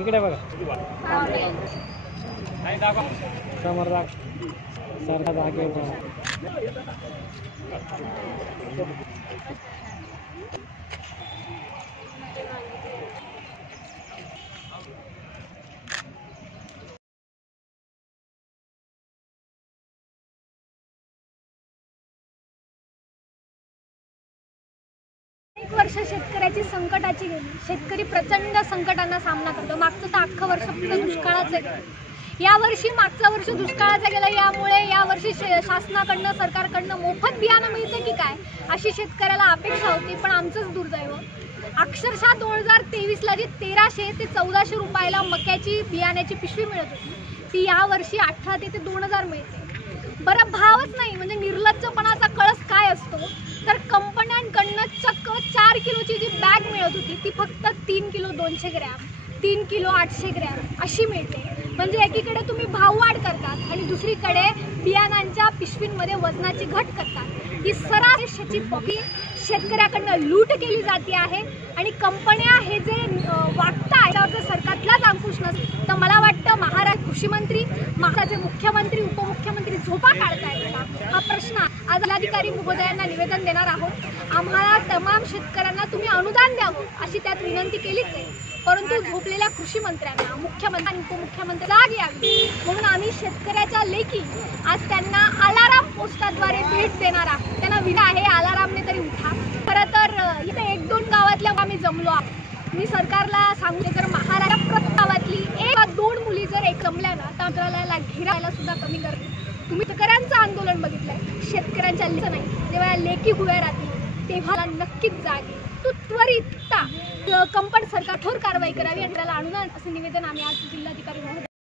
इकडे बघा समोर सारखा जागे वर्ष शेतकऱ्याची संकटाची गेली। शेतकरी प्रचंड संकटांना सामना करतो। मागचं तर अख्खं वर्ष फक्त दुष्काळाचं गेलं। या वर्षी मागचं वर्ष दुष्काळाचं गेलं, यामुळे या वर्षी शासनाकडनं सरकारकडनं मोफत बियाणं मिळते की काय अशी शेतकऱ्याला अपेक्षा होती, पण आमचंच दुर्दैव अक्षरशः 2023ला जी 1300 ते 1400 रुपयाला मक्याची बियाण्याची पिशवी मिळत होती ती या वर्षी 1800 ते 2000 मिळते। बरं, भावच नाही म्हणजे निर्लज्जपणाचा कळस काय असतो तर कंपन्यांकडनं चक्क 4 किलोची जी बॅग मिळत होती ती फक्त 3 किलो 200 ग्रॅम 3 किलो 800 ग्रॅम अशी मिळते। म्हणजे एकीकडे तुम्ही भाववाढ करतात आणि दुसरीकडे बियाणांच्या पिशवींमध्ये वजनाची घट करतात। ही सरासरी पॉकी शेतकऱ्याकडनं लूट केली जाते आहे आणि कंपन्या हे जे वागतात त्यावर सरकारलाच अंकुश नसतो। तर मला वाटतं महाराष्ट्र कृषी मंत्री, महाराष्ट्राचे मुख्यमंत्री, उपमुख्यमंत्री झोपा काढतायत का हा प्रश्न आज जिल्हाधिकारी महोदयांना निवेदन देणार आहोत। आम्हाला तमाम शेतकऱ्यांना तुम्ही अनुदान द्यावं अशी त्यात विनंती केलीच आहे, परंतु झोपलेल्या कृषी मंत्र्यांना, मुख्यमंत्री आणि उपमुख्यमंत्री जाग यावी म्हणून आम्ही शेतकऱ्याच्या लेखी आज त्यांना अलाराम पोस्टाद्वारे भेट देणार आहोत। त्यांना विना आहे अलारामने तरी उठा। खरं तर इथे 1-2 गावातल्या आम्ही जमलो आहोत। मी सरकारला सांगते जर महाराष्ट्र प्रत्येक गावातली 1-2 मुली जर एक जमल्या ना तर मंत्रालयाला घेरायला सुद्धा कमी करते। तुम्ही शेतकऱ्यांचं आंदोलन बघितलंय, शेतकऱ्यांच्या लेखी नाही, जेव्हा लेखी हुव्या राहतील तेव्हा नक्कीच जागे तू त्वरित कंपनी सरकार कठोर कारवाई करावी आणि त्याला अनुदान असं निवेदन आम्ही आज जिल्हाधिकारी महोदय